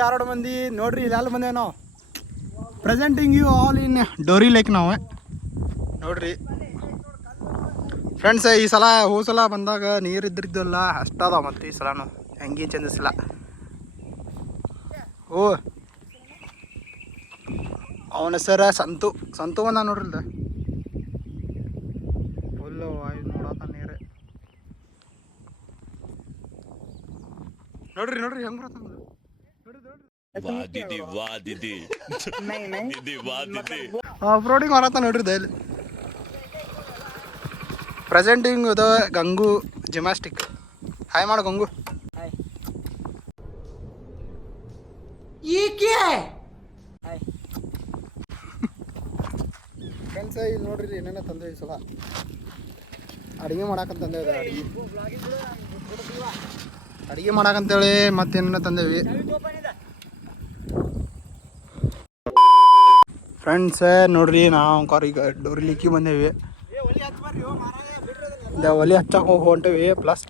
ಧಾರವಾಡ ಮಂದಿ ನೋಡ್ರಿ ಇಲ್ಲಿ ಬಂದೇವೆ ನಾವು presenting you all in Dori lake ನಾವು ನೋಡ್ರಿ ಫ್ರೆಂಡ್ಸ್. ಈ ಸಲ ಹೋಸಲ ಬಂದಾಗ ನೀರು ಇದ್ದಿದ್ದಲ್ಲ ಅಷ್ಟದ ಮತ್ತು ಈ ಸಲನು ಹೆಂಗೆ ಚಂದಿಸಿಲ್ಲ. ಓ ಅವನ ಹೆಸರ ಸಂತು ಬಂದ ನೋಡ್ರಿ ಇಲ್ಲ ಫುಲ್ಲು ಆಯ್ತು ನೋಡತ್ತ ನೀರು ನೋಡ್ರಿ ಹೆಂಗ್ ಬರತ್ತ ಆಫ್ರೋಡಿಂಗ್ ಮಾಡತ್ತ ನೋಡ್ರಿ ದೈಲಿ ಪ್ರೆಸೆಂಟಿಂಗ್ ಇದು ಗಂಗು ಜಿಮ್ನಾಸ್ಟಿಕ್. ಹಾಯ್ ಮಾಡು ಗಂಗು. ಫ್ರೆಂಡ್ಸ್ ಇಲ್ಲಿ ನೋಡ್ರಿ ಏನೇನೋ ತಂದೆ ಈ ಸಲ ಅಡುಗೆ ಮಾಡಾಕಂತಂದೇವೆ. ಅಡುಗೆ ಮಾಡಾಕಂತೇಳಿ ಮತ್ತೇನೇನೋ ತಂದೇವಿ ಫ್ರೆಂಡ್ಸ್. ನೋಡ್ರಿ ನಾವು ಈಗ ಡೋರಿಲಿಕ್ಕಿ ಬಂದೇವಿ. ಒಲಿ ಹಚ್ಚಕ್ಕೆ ಹೋಗಿ ಹೊಂಟೇವಿ. ಪ್ಲಸ್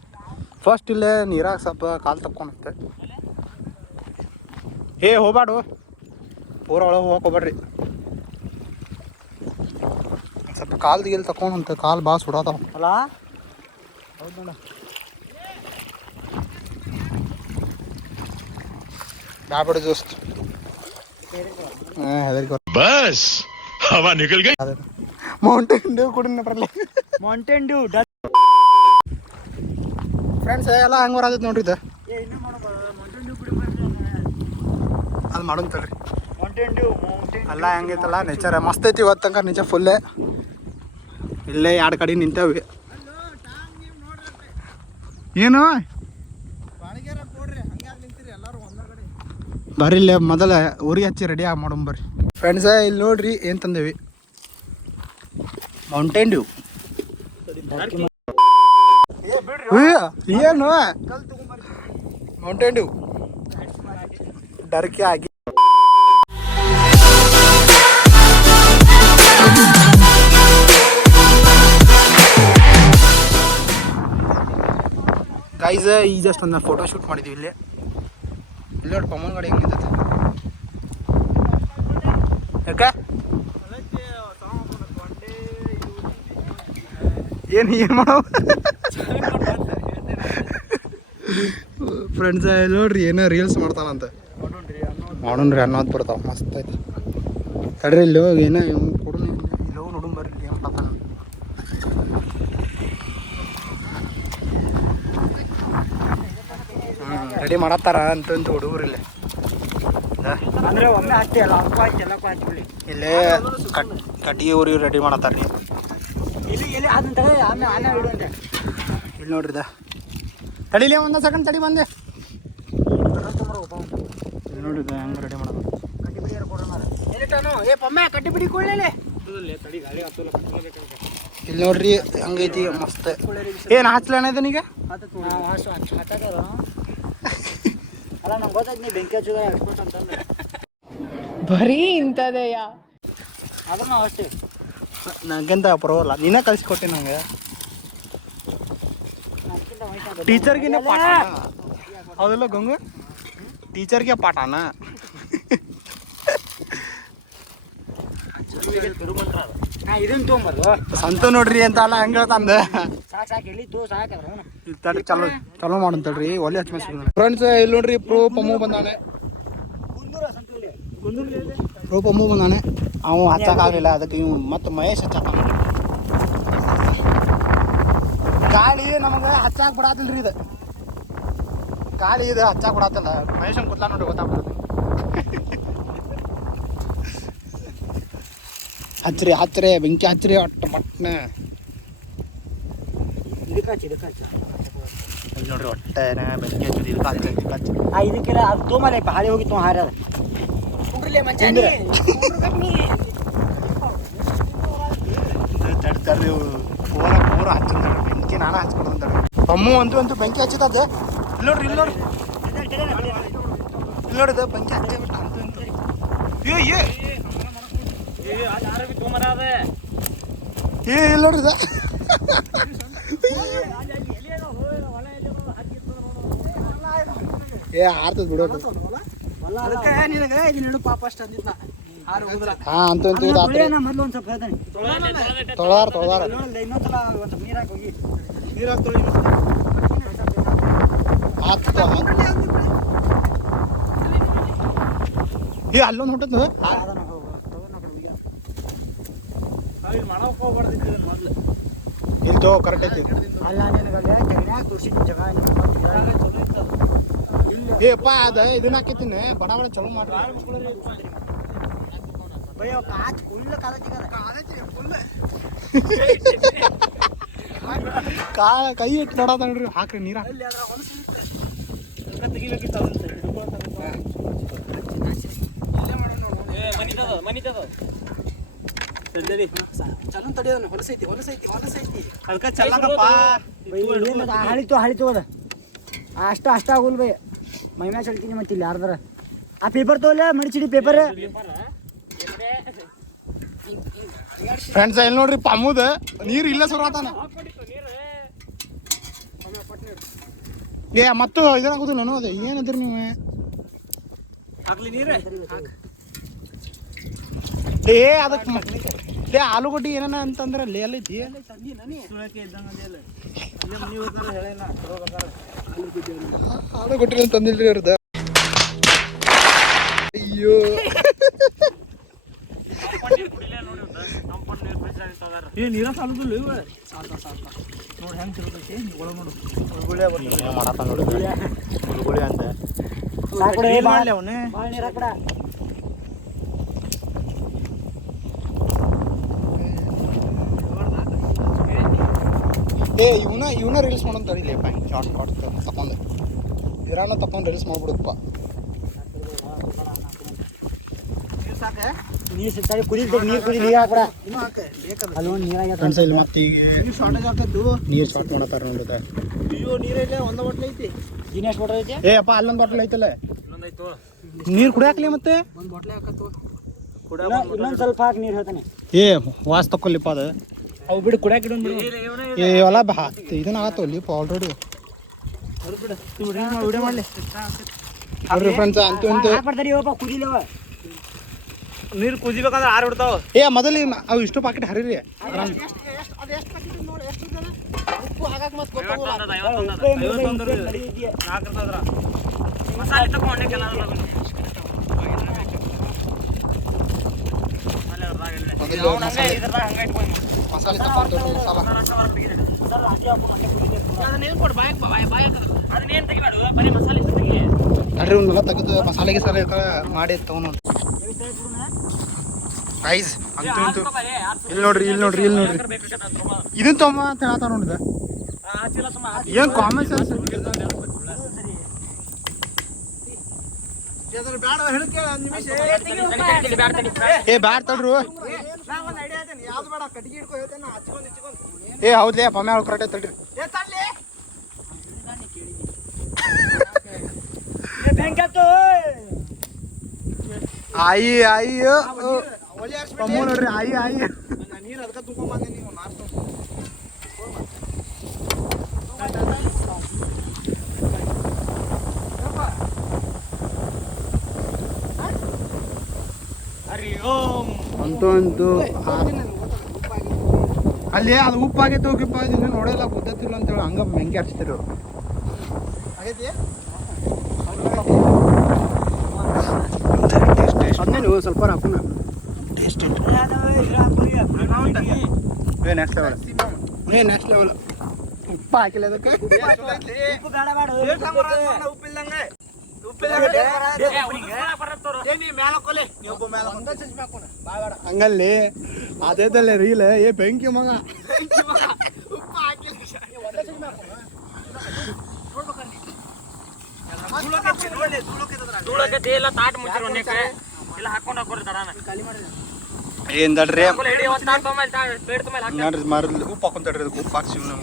ಫಸ್ಟ್ ಇಲ್ಲೇ ನೀರಾಗ ಸ್ವಲ್ಪ ಕಾಲು ತಕ್ಕೊಂಡಂತೆ. ಹೋಗ್ಬಾಡು ಪೂರ ಒಳಗೆ ಹೋಗಕ್ಕೆ ಹೋಗ್ಬೇಡ್ರಿ. ಸ್ವಲ್ಪ ಕಾಲು ಗಿಲ್ ತಕೊಂಡಂತೆ. ಕಾಲು ಭಾಳ ಸುಡೋತಾವ ಅಲ್ಲ. ಹೌದು ನೋಡ ಬ್ಯಾಬಿಡು ದೋಸ್ತ್. ಬಸ್ ಹವಾ ನಿಕಲ್ ಗई. ಮೌಂಟೇನ್ ಡ್ಯೂ ಕೂಡ ಬರಲ್ಲ. ಮೌಂಟೇನ್ ಡ್ಯೂ ಫ್ರೆಂಡ್ಸ್ ಎಲ್ಲ ಹಂಗೆ ಬರತೈತೆ ನೋಡ್ರಿ. ಇದು ಅದು ಮಾಡೋಂತಲ್ರಿ ಮೌಂಟೇನ್ ಡ್ಯೂ ಎಲ್ಲ ಹೆಂಗೈತಲ್ಲ ನೇಚರ್ ಮಸ್ತ್ ಐತಿ. ಇವತ್ತು ತನಕ ನಿಜ ಫುಲ್ಲೇ ಇಲ್ಲೇ ಎರಡು ಕಡೆ ನಿಂತೇವಿ. ಏನು ಬರ್ರಿ ಇಲ್ಲೇ ಮೊದಲ ಊರಿಗೆ ಹಚ್ಚಿ ರೆಡಿ ಆಗಿ ಮಾಡೋಣ ಬರ್ರಿ ಫ್ರೆಂಡ್ಸ. ಇಲ್ಲಿ ನೋಡ್ರಿ ಏನು ತಂದೇವಿ ಮೌಂಟೇನ್ ಡ್ಯೂ. ಏನು ಮೌಂಟೇನ್ ಡ್ಯೂ ಡರ್ಕಿ ಆಗಿ ಗೈಸ್. ಈ ಜಸ್ಟ್ ಒಂದು ಫೋಟೋ ಶೂಟ್ ಮಾಡಿದ್ದೀವಿ ಇಲ್ಲಿ ನೋಡಿ. ಪಮ್ಮನ್ ಗಾಡಿ ಹೆಂಗಿರ್ತೈತೆ ಯಾಕೆ ಏನು ಮಾಡೋ ಫ್ರೆಂಡ್ಸ್ ನೋಡ್ರಿ ಏನೋ ರೀಲ್ಸ್ ಮಾಡ್ತಾನಂತ. ಮಾಡೋಣ್ರಿ ಅನ್ನೋದು ಬರ್ತಾವ ಮಸ್ತ್ ಐತಿ. ತಡ್ರಿ ಇಲ್ಲಿ ಹೋಗಿ ಏನೋ ಕೊಡು ಇಲ್ಲಿ ಹೋಗಿ ನೋಡು ಬರ್ರಿ ಏನು ಮಾಡ್ತಾನ. ರೆಡಿ ಮಾಡತ್ತಾರ ಅಂತಂತ ಹುಡುಗರು ಇಲ್ಲಿ ಅಂದ್ರೆ ಒಮ್ಮೆ ಅಷ್ಟೇ ಅಲ್ಲ ಇಲ್ಲೇ ಕಟ್ಟಿಗೆ ಊರಿಗೆ ರೆಡಿ ಮಾಡತ್ತಾರ ರೀ. ಇಲ್ಲಿ ನೋಡ್ರಿ ತಡಿಲೇ ಒಂದು ಸೆಕೆಂಡ್ ತಡಿ ಬಂದೆ. ಇಲ್ಲಿ ನೋಡ್ರಿ ಹೆಂಗೆ ರೆಡಿ ಮಾಡೋದು. ಇಲ್ಲಿ ನೋಡ್ರಿ ಹಂಗೈತಿ ಮಸ್ತ್. ಏನು ಹಚ್ಚಲ ಇದೀಗ ಬರೀ ಇಂಥದೆಯ ಅದನ್ನ ಅಷ್ಟೇ ನಂಗೆಂತ ಪರವಲ್ಲ. ನೀನೇ ಕಳಿಸ್ಕೊಟ್ಟೆ ನಂಗೆ. ಟೀಚರ್ಗಿನ ಪಾಠ ಹೌದಲ್ಲ ಗಂಗು. ಟೀಚರ್ಗೆ ಪಾಠನ ಸಂತು ನೋಡ್ರಿ ಅಂತ ಅಲ್ಲ ಹೆಂಗ ಹೇಳ್ತಂದ. ಚಲೋ ಚಲೋ ಮಾಡಂತಲ್ರಿ ಒಲೆ ಹಚ್ಚ ಫ್ರೆಂಡ್ಸ್. ಇಲ್ಲಿ ನೋಡ್ರಿ ಪ್ರೋ ಪಮ್ಮು ಬಂದಾನೆ. ಅವ ಹಚ್ಚಕ್ಕಾಗಲಿಲ್ಲ ಅದಕ್ಕೆ ಇವ್ ಮತ್ತು ಮಹೇಶ್ ಹಚ್ಚಕ. ಗಾಳಿ ನಮಗೆ ಹಚ್ಚಾಕ್ ಬಿಡಾತಿಲ್ರಿ. ಇದು ಗಾಳಿ ಇದು ಹಚ್ಚಾಕ್ ಬಿಡಾತಿಲ್ಲ. ಮಹೇಶನ್ ಕೂತ್ಲಾ ನೋಡಿ ಗೊತ್ತಾಗ್ತದೆ. ಹಚ್ಚ್ರಿ ಬೆಂಕಿ ಹಚ್ಚ್ರಿ ಒಟ್ಟು ಪಟ್ನ ನೋಡ್ರಿ. ಒಟ್ಟೆ ಬೆಂಕಿ ಹಚ್ಚಿ ಇದಕ್ಕೆ ಹಚ್ಚಿ ಇದಕ್ಕೆಲ್ಲ ಅದು ತೋಮಲ್ಲ ಹಾಳಿ ಹೋಗಿ ತೋ ಹಾರ್ಯಾರ ತಡ್ತಾರ್ರಿ. ಪೂರ ಹಚ್ಚ ಬೆಂಕಿ ನಾನು ಹಚ್ಕೊಡ್ತಾರ. ಅಮ್ಮು ಅಂತೂ ಬೆಂಕಿ ಹಚ್ಚಿದ. ಇಲ್ಲಿ ನೋಡ್ರಿ ಇಲ್ಲಿ ನೋಡಿದ ಬೆಂಕಿ ಹಚ್ಚಿ ಬಿಟ್ಟ ಅಂತೂ. ಇಲ್ಲಿ ನೋಡ್ರಿದ ಆರ್ತದ ಬಿಡೋದು. ಅದಕ್ಕೆ ನಿನಗೆ ಇದು ಪಾಪ ಅಷ್ಟು ಅಂದಿದ್ನ ಹಾ ಅಂತೂ ಇದಾತ್ರಿ. ಮೊದಲು ಒಂದು ಸ್ವಲ್ಪ ಹೇಳ್ತಾನೆ ತೊಳದಾರ ಇನ್ನೊಂದ್ಸಲ ಒಂದು ಸ್ವಲ್ಪ ನೀರು ಹಾಕಿ ಹೋಗಿ ನೀರು ಹಾಕಿ ತೊಳಿ ಆತು. ಏ ಅಲ್ಲೊಂದು ಹೊಂಟದ್ದು ಇಲ್ಲಿ ತಗೋ ಕರೆಕ್ಟ್ ಐತಿ. ಅಲ್ಲ ನಿನಗಲ್ಲೇ ಜಗನ್ಯಾಗ ತೋರಿಸಿದ ಜಾಗ ಏಪ್ಪ ಅದ ಇದನ್ನ ಹಾಕಿತೀನಿ ಬಡ ಬಡ ಚಲೋ ಮಾಡ್ರಿ. ಬಯ್ಯೋ ಕಾಚ್ ಕುಳ್ಳ ಕೈ ಇಟ್ಟು ನೋಡೋದ ನೋಡ್ರಿ. ಹಾಕ್ರಿ ನೀರು ಹಾಕಿ. ಹಳಿತು ಅದ ಅಷ್ಟ ಆಗುಲ್ ಬೈ ಮೈ ಮ್ಯಾಚ್ ಹೇಳ್ತೀನಿ ಮತ್ತೆ ಇಲ್ಲಿ ಯಾರ್ದಾರ ಆ ಪೇಪರ್ ತೋಲೆ ಮಡಿಚಿಡಿ ಪೇಪರ್ ಫ್ರೆಂಡ್ಸ್ ಇಲ್ಲಿ ನೋಡ್ರಿ ಪಮ್ಮುದ ನೀರು ಇಲ್ಲ ಸುರತಾನ. ಏ ಮತ್ತು ಇದಾಗುದಿಲ್ಲ ನಾನು ಅದೇ ಏನಂದ್ರಿ ನೀವು ಏ ಅದಕ್ಕೆ ಲೇ ಆಲೂಗಡ್ಡಿ ಏನ ಅಂತಂದ್ರೆ ಲೇ ಅಲ್ಲಿ ಐತಿ ಆಲೂಗಡ್ಡಿ ತಂದಿಲ್ರಿ ಅವ್ರದ. ಅಯ್ಯೋ ನೀರ ಸಾಲುದಿಲ್ಲ ಇವ ನೋಡಿ ಹೆಂಗ್ ತಿರುಗೈತಿ ಒಳ ನೋಡು ಮಾಡಪ್ಪ ನೋಡಿ ಗುಳುಗುಳಿ ಅಂತ ಅವನೇ ಭಾಳ ನೀರು ಹಾಕ್ಬಿಡ. ಏ ಇವನ ರೀಲ್ಸ್ ಮಾಡೋಣ ತಡಿಲಿ ಬ್ಯಾಂಕ್ ಶಾರ್ಟ್ ತಗೊಂಡು ಇದ್ರಾನ ತಗೊಂಡು ರೀಲ್ಸ್ ಮಾಡ್ಬಿಡುತ್ತಪ್ಪ. ನೀರು ಸಿಗ್ತಾವೆ ಕುದಿಲ್ತೇವೆ ನೀರು ನೀರು ಹಾಕ್ಬಿಡ ಅಲ್ಲೊಂದು ನೀರಾಗ ಫ್ರೆಂಡ್ಸ್ ಇಲ್ಲಿ ಮತ್ತೆ ಈಗ ಶಾರ್ಟೇಜ್ ಆಗ್ತದ್ದು ನೀರು ಶಾರ್ಟ್ ಮಾಡತ್ತಾರ ನೋಡಿದ. ಅಯ್ಯೋ ನೀರೈತೆ ಒಂದ ಬಾಟ್ಲ್ ಐತಿ ದಿನೇಶ್ ಬಾಟ್ಲ್ ಐತಿ. ಏ ಅಪ್ಪ ಅಲ್ಲೊಂದು ಬಾಟ್ಲ್ ಐತಲ್ಲ ನೀರು ಕುಡಿಯಾಕ್ಲಿ ಮತ್ತೆ ಒಂದು ಬಾಟ್ಲಿ ಹಾಕತ್ತು ಇನ್ನೊಂದು ಸ್ವಲ್ಪ ಹಾಕಿ ನೀರು ಹೇಳ್ತಾನೆ. ಏ ವಾಸ್ ತಕ್ಕೊಲ್ಲಿಪ್ಪ ಅದು ಅವು ಬಿಡು ಕುಡಿಯಾಕ ಏ ಹೊಲ ಇದನ್ನ ಆಗತ್ತಲ್ಲಿಪ್ಪ ಆಲ್ರೆಡಿ. ವಿಡಿಯೋ ಮಾಡಲಿ ನೋಡ್ರಿ ಫ್ರೆಂಡ್ಸ್ ಅಂತೂ ಅಂತೂ ಹಾಕ್ಬಿಡ್ತಾರಿ ಇವಪ್ಪ ಕುದಿಲವ ನೀರು ಕುದಿಬೇಕಾದ್ರೆ ಆರು ಬಿಡ್ತಾವ. ಏ ಮೊದಲು ಅವು ಇಷ್ಟು ಪಾಕೆಟ್ ಹರಿರಿ ಆರಾಮ್. ಮಸಾಲೆ ತಗೊಂಡೆ ಮೊದಲು ಮಸಾಲೆ ತಗೊಂಡು ಅದನ್ನೇನು ತೆಗಿಬೇಡ ಬರೀ ಮಸಾಲೆ ತೆಗಿ. ನಡ್ರಿ ಒಂದೆಲ್ಲ ತೆಗೆದು ಮಸಾಲೆಗೆ ಸಲ ಮಾಡಿ ತಗೊಂಡು ಗೈಸ್ ಅಂತೂ ಅಂತೂ ಇಲ್ಲಿ ನೋಡ್ರಿ ಇದನ್ನ ತೊಗೊಂಬ ಅಂತ ಹೇಳ್ತಾರ ನೋಡಿದ. ಏನ್ ಕಾಮನ್ ಸೆನ್ಸ್ ಏ ಬ್ಯಾಡ್ ತಡ್ರು. ಏ ಹೌದ್ಲೇ ಪಮ್ಯ ಕರೆಕ್ಟ್ ತಡ್ರಿ. ಆಯಿ ಪಮ್ಮು ನೋಡ್ರಿ ಆಯಿ ನೀರು ಅದಕ್ಕೆ ತುಂಬ್ಕೊಂಬಂದೆ ನೀವು ಅಂತೂ ಅಲ್ಲಿ ಅದು ಉಪ್ಪಾಗೈತೆ ಉಪ್ಪಾಗಿದ್ದು ನೋಡಲ್ಲ ಗೊತ್ತಿಲ್ಲ ಅಂತೇಳಿ ಹಂಗ ಮೆಂಗೆ ಹಚ್ತಿರು ನೀವು ಸ್ವಲ್ಪ ಹಾಕೋಣ ಟೇಸ್ಟ್ ನೆಕ್ಸ್ಟ್ ಲೆವೆಲ್ ಉಪ್ಪು ಹಾಕಿಲ್ಲ ಅದಕ್ಕೆ ಹಂಗಲ್ಲಿ ಅದೇದಲ್ಲೇ ರೀಲ್ ಏ ಬೆಂಕಿ ಮಗ ಏನ್ ತಡ್ರಿ ನೋಡ್ರಿ ಮರಲ್ ಉಪ್ಪು ಹಾಕೊಂತಡ್ರಿ ಅದಕ್ಕೆ ಉಪ್ಪು ಹಾಕ್ಸಿವ್ ನಾವು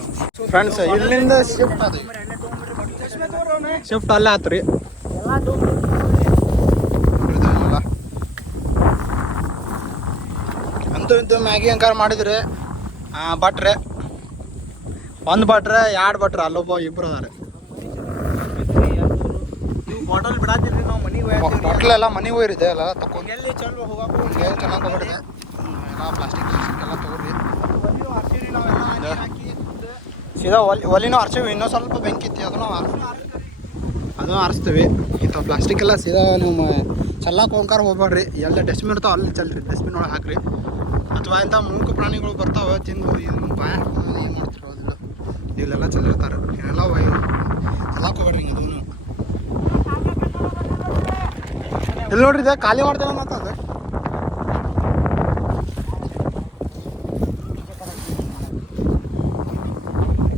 ಫ್ರೆಂಡ್ಸ್. ಇಲ್ಲಿಂದ ಶಿಫ್ಟ್ ಅಲ್ಲೇ ಆತ್ರಿ. ಅಂತೂ ಇಂತೂ ಮ್ಯಾಗಿ ಅಂಕಾರ ಮಾಡಿದ್ರಿ ಭಟ್ರೆ ಒಂದು ಭಟ್ರೆ 2 ಭಟ್ರೆ ಅಲ್ಲೊಬ್ಬ ಇಬ್ರು ಅದಾರೆ. ಬಾಟಲ್ ಬಿಡಾತಿರ್ರಿ ನಾವು ಬಾಟ್ಲೆಲ್ಲ ಮನೆಗೆ ಹೋಗಿರಿದೆ ಎಲ್ಲ ತಗೊಂಡು ಎಲ್ಲಿ ಚಲೋ ಹೋಗಕ್ಕೆ ಚೆನ್ನಾಗಿ ಹೋಗ್ಬಿಡಿದೆ ಎಲ್ಲ ಪ್ಲಾಸ್ಟಿಕ್ ಎಲ್ಲ ತೊಗೊಳ್ರಿ ಸೀದಾ ಒಲಿನೂ ಆರ್ಸೀವಿ ಇನ್ನೂ ಸ್ವಲ್ಪ ಬೆಂಕಿ ಇತ್ತು ಅದನ್ನು ಆರಿಸ್ತೀವಿ ಇಂಥ ಪ್ಲಾಸ್ಟಿಕ್ ಎಲ್ಲ ಸೀದಾ ನೀವು ಚೆಲ್ಲಕ್ಕೆ ಹೋಗ್ಕಾರ ಹೋಗ್ಬೇಡ್ರಿ ಎಲ್ಲ ಡಸ್ಟ್ಬಿನ್ ಇರ್ತಾವೆ ಅಲ್ಲಿ ಚಲ್ರಿ ಡಸ್ಟ್ಬಿನ್ ಒಳಗೆ ಹಾಕ್ರಿ ಅಥವಾ ಇಂಥ ಮೂಕ ಪ್ರಾಣಿಗಳು ಬರ್ತಾವೆ ತಿಂದು ಇದು ಬಾಯ ಏನು ಮಾಡ್ತಾರೆ ಅದಿಲ್ಲ ಇಲ್ಲೆಲ್ಲ ಚೆಲ್ಲಿರ್ತಾರೆ ಇವೆಲ್ಲ ಚೆಲ್ಲಕ್ಕೆ ಹೋಗ್ಬೇಡ್ರಿ ಇದನ್ನು ಇಲ್ಲಿ ನೋಡ್ರಿ ಇದೆ ಖಾಲಿ ಮಾಡ್ತೇವೆ ಮಾತಾಡ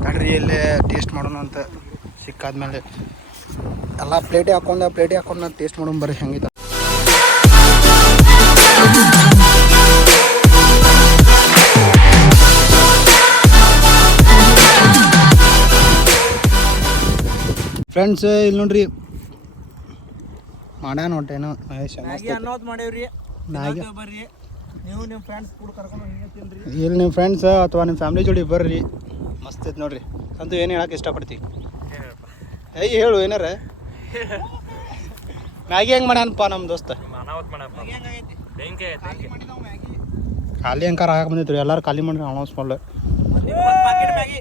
ತಡ್ರಿ ಇಲ್ಲಿ ಟೇಸ್ಟ್ ಮಾಡೋಣ ಅಂತ ಸಿಕ್ಕಾದ್ಮೇಲೆ ಎಲ್ಲ ಪ್ಲೇಟಿಗೆ ಹಾಕೊಂಡು ಟೇಸ್ಟ್ ಮಾಡೋಣ ಬರ್ರಿ ಹೆಂಗಿದೆ ಫ್ರೆಂಡ್ಸ್ ಇಲ್ಲಿ ನೋಡ್ರಿ ಮಾಡ್ಯಾನ ಹೊಟ್ಟೆನು ಅನ್ನೋದು ಮಾಡೇವ್ರಿ ನಾಗಿ ಬರ್ರಿ ನೀವು ನಿಮ್ಮ ಫ್ರೆಂಡ್ಸ್ ಕೂಡ ಕರ್ಕೊಂಡು ಹಿಂಗೆ ತಿನ್ರಿ ಇಲ್ಲಿ ನಿಮ್ಮ ಫ್ರೆಂಡ್ಸ್ ಅಥವಾ ನಿಮ್ಮ ಫ್ಯಾಮಿಲಿ ಜೋಡಿ ಬರ್ರಿ ಮಸ್ತ್ ಐತೆ ನೋಡ್ರಿ ಅಂತೂ ಏನು ಹೇಳಕ್ಕೆ ಇಷ್ಟಪಡ್ತಿ ಏಯ್ ಹೇಳು ಏನಾರ ಮ್ಯಾಗಿ ಹೆಂಗೆ ಮಾಡ್ಯಾನಪ್ಪ ನಮ್ಮ ದೋಸ್ತ ಖಾಲಿ ಅಂಕಾರ ಹಾಕಿ ಬಂದಿತ್ತು ರೀ ಎಲ್ಲರೂ ಖಾಲಿ ಮಾಡ್ರಿ ಅನೌನ್ಸ್ ಮಾಡಲು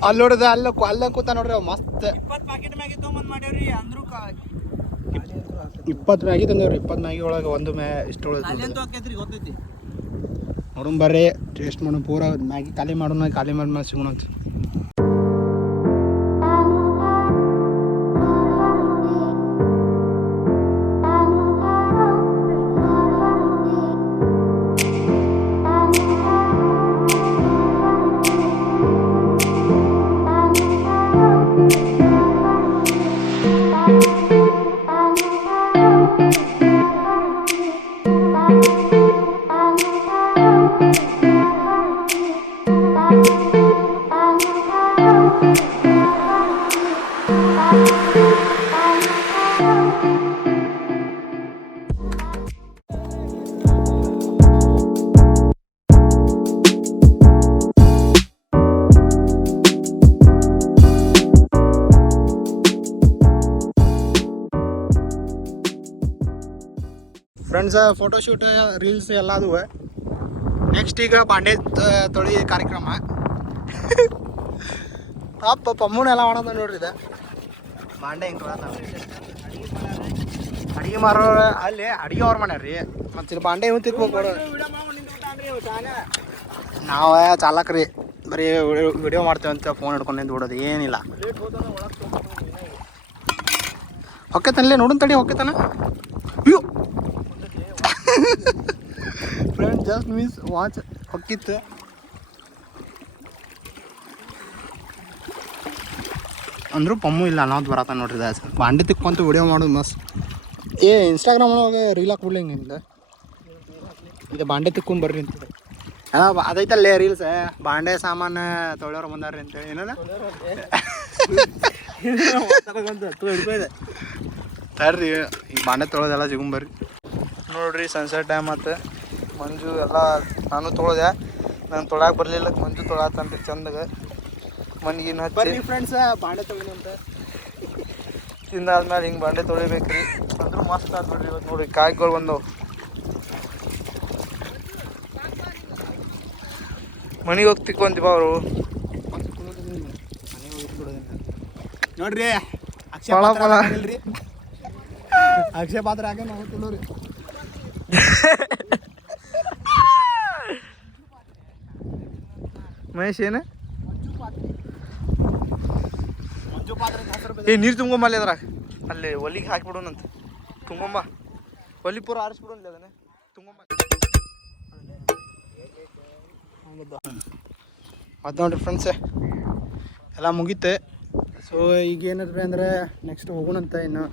ಅಲ್ಲಿ ನೋಡಿದ ಅಲ್ಲ ಕೂತ ನೋಡ್ರಿ ಮಸ್ತ್ 20 ಪ್ಯಾಕೆಟ್ ಮ್ಯಾಗಿ ತೊಗೊಂಬಂದು ಮಾಡೇವ್ರಿ ಅಂದ್ರೂ 20 ಮ್ಯಾಗಿ ತಂದೇವ್ರಿ 20 ಮ್ಯಾಗಿ ಒಳಗೆ ಒಂದು ಇಷ್ಟು ಆಕೈತ್ರಿ ಗೊತ್ತೈತಿ ನೋಡೋಣ ಬರ್ರಿ ಟೇಸ್ಟ್ ಮಾಡೋಣ ಪೂರ ಮ್ಯಾಗಿ ಖಾಲಿ ಮಾಡೋಣ ಖಾಲಿ ಮಾಡಿ ಸಿಗೋಣ ಅಂತ ಫ್ರೆಂಡ್ಸ್ ಫೋಟೋಶೂಟ್ ರೀಲ್ಸ್ ಎಲ್ಲ ಅದು ನೆಕ್ಸ್ಟ್ ಈಗ ಬಾಂಡೆ ತೊಳಿ ಕಾರ್ಯಕ್ರಮ ಪಮ್ಮನೆಲ್ಲ ಮಾಡೋದು ನೋಡ್ರಿ ಇದೆ ಬಾಂಡೆ ಹಿಂಗೆ ಅಡಿಗೆ ಮಾರೋರು ಅಲ್ಲಿ ಅಡಿಗೆ ಅವ್ರ ಮಾಡ್ಯಾರ್ರಿ ಮತ್ತು ಇಲ್ಲಿ ಬಾಂಡೆ ಇವ್ ತಿಕ್ಬೇಕು ನಾವು ಚಾಲಕ್ರಿ ಬರೀ ವಿಡಿಯೋ ಮಾಡ್ತೇವೆ ಅಂತ ಫೋನ್ ಹಿಡ್ಕೊಂಡು ನಿಂತು ಬಿಡೋದು ಏನಿಲ್ಲ ಹೊಕ್ಕೇತನಲ್ಲೇ ನೋಡೋಣ ತಡಿ ಹೊಕ್ಕೇತಾನ ಅಯ್ಯೋ ಫ್ರೆಂಡ್ ಜಸ್ಟ್ ಮಿಸ್ ವಾಚ್ ಹೊಕ್ಕಿತ್ತು ಅಂದರೂ ಪಮ್ಮು ಇಲ್ಲ ಅನ್ನೋದು ಬರತ್ತ ನೋಡ್ರಿ ಬಾಂಡೆ ತಿಕ್ಕೊಂತ ವಿಡಿಯೋ ಮಾಡೋದು ಮಸ್ತ್ ಇನ್ಸ್ಟಾಗ್ರಾಮ್ ಒಳಗೆ ರೀಲ್ ಹಾಕ್ಬಿಡ್ಲಿ ಹಿಂಗಿಂದ ಇದು ಬಾಂಡೆ ತಿಕ್ಕೊಂಡು ಬರ್ರಿ ಅಂತ ಅದೈತಲ್ಲೇ ರೀಲ್ಸ್ ಬಾಂಡೆ ಸಾಮಾನು ತೊಳೆಯೋರು ಬಂದಾರ್ರಿ ಅಂತೇಳಿ ಏನಾರ ತರ್ರಿ ಈಗ ಬಾಂಡೆ ತೊಳೆದೆಲ್ಲ ಸಿಗುಂಬರ್ರಿ ನೋಡ್ರಿ ಸನ್ಸೆಟ್ ಟೈಮ್ ಮತ್ತು ಮಂಜು ಎಲ್ಲ ನಾನು ತೊಳೆದೆ ನಾನು ತೊಳಕ್ಕೆ ಬರಲಿಲ್ಲ ಮಂಜು ತೊಳತ್ತಂತ ಚಂದಾಗ ಮನೆಗಿನ ಹಚ್ಚಿ ಫ್ರೆಂಡ್ಸ್ ಬಾಂಡೆ ತೊಳಿನಿ ಅಂತ ತಿಂದಾದ್ಮೇಲೆ ಹಿಂಗೆ ಬಾಂಡೆ ತೊಳಿಬೇಕ್ರಿ ಅಂದ್ರೂ ಮಸ್ತ್ ಆದ್ ನೋಡ್ರಿ ಇವತ್ತು ನೋಡ್ರಿ ಕಾಯಿಗಳು ಬಂದವು ಮನೆಗೆ ಹೋಗಿ ತಿಕ್ಕೊಂತೀವ ಅವರು ನೋಡ್ರಿ ಅಕ್ಷಯ ಪಾತ್ರ ಹಾಕಿ ನಾವು ತಿನ್ನೋರಿ ಮಹೇಶ್ ಏನ ಏ ನೀರು ತುಂಗೊಂಬಲ್ಲಿ ಅದ್ರಾಗ ಅಲ್ಲಿ ಒಲಿಗೆ ಹಾಕಿಬಿಡೋಣಂತ ತುಂಗೊಂಬ ಒಲಿ ಪೂರ ಆರಿಸ್ಬಿಡೋನ್ಲಿ ಅದನ್ನ ತುಂಗೊಂಬ ಅದು ನೋಡ್ರಿ ಫ್ರೆಂಡ್ಸೇ ಎಲ್ಲ ಮುಗೀತೆ ಸೊ ಈಗ ಏನಾದ್ರಿ ಅಂದರೆ ನೆಕ್ಸ್ಟ್ ಹೋಗೋಣಂತ ಇನ್ನು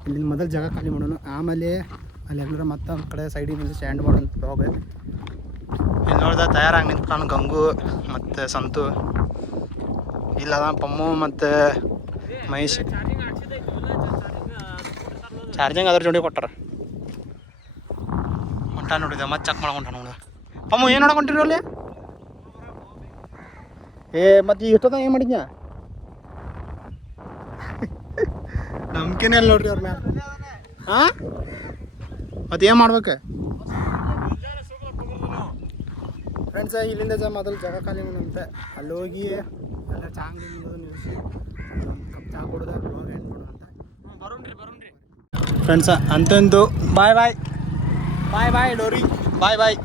ಇಲ್ಲಿಂದ ಮೊದಲು ಜಾಗ ಖಾಲಿ ಮಾಡೋಣ ಆಮೇಲೆ ಅಲ್ಲಿ ಎಲ್ಲರ ಮತ್ತೆ ಒಂದು ಕಡೆ ಸೈಡಿನಲ್ಲಿ ಸ್ಟ್ಯಾಂಡ್ ಮಾಡೋಂಥ ಬ್ಲಾಗ್ ಇಲ್ಲಿ ನೋಡ್ದೆ ತಯಾರಾಗಿ ನಿಂತ್ಕೊಂಡು ಗಂಗು ಮತ್ತು ಸಂತು ಇಲ್ಲದ ಪಮ್ಮು ಮತ್ತು ಮಹೇಶ್ ಚಾರ್ಜಿಂಗ್ ಅದ್ರ ಜೋಡಿ ಕೊಟ್ಟಾರ ಹೊಂಟ ನೋಡಿದೆ ಮತ್ತೆ ಚೆಕ್ ಮಾಡ್ಕೊಂಡ ನೋಡ ಪಮ್ಮು ಏನು ನೋಡ್ಕೊಂಡಿರಿ ಅಲ್ಲಿ ಏ ಮತ್ತು ಈಗ ಇಷ್ಟೊತ್ತ ಏನು ಮಾಡಿದ್ಯಾ ನಂಬಿಕೆನೇ ಇಲ್ಲ ನೋಡ್ರಿ ಅವ್ರ ಮ್ಯಾಲ ಹಾಂ ಮತ್ತೆ ಏನು ಮಾಡ್ಬೇಕು ಫ್ರೆಂಡ್ಸ್ ಇಲ್ಲಿಂದ ಮೊದಲು ಜಾಗ ಖಾಲಿ ಮಾಡೋಂತೆ ಅಲ್ಲಿ ಹೋಗಿ ಎಲ್ಲ ಚಾ ಅಂಗಡಿ ನಿಲ್ಲಿಸಿ ಕಪ್ ಚಾ ಕುಡ್ದು ಬ್ಲಾಗ್ ಎಂಡ್ ಮಾಡೋಂತ ಫ್ರೆಂಡ್ಸ ಅಂತಂದು ಬಾಯ್ ಬಾಯ್ ಬಾಯ್ ಬಾಯ್ ಡೋರಿ ಬಾಯ್ ಬಾಯ್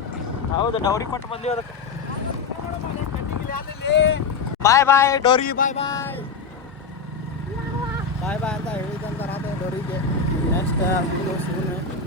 ಹೌದು ಡೌರಿ ಕೊಟ್ಟು ಬಂದೀವಿ ಅದಕ್ಕೆ ಬಾಯ್ ಬಾಯ್ ಡೋರಿ ಬಾಯ್ ಬಾಯ್ ಬಾಯ್ ಬಾಯ್ ಅಂತ ಹೇಳಿದಂತ ರಾತ್ರಿ ಡೋರಿಗೆ ನೆಕ್ಸ್ಟ್ ಸಿಗೋಣ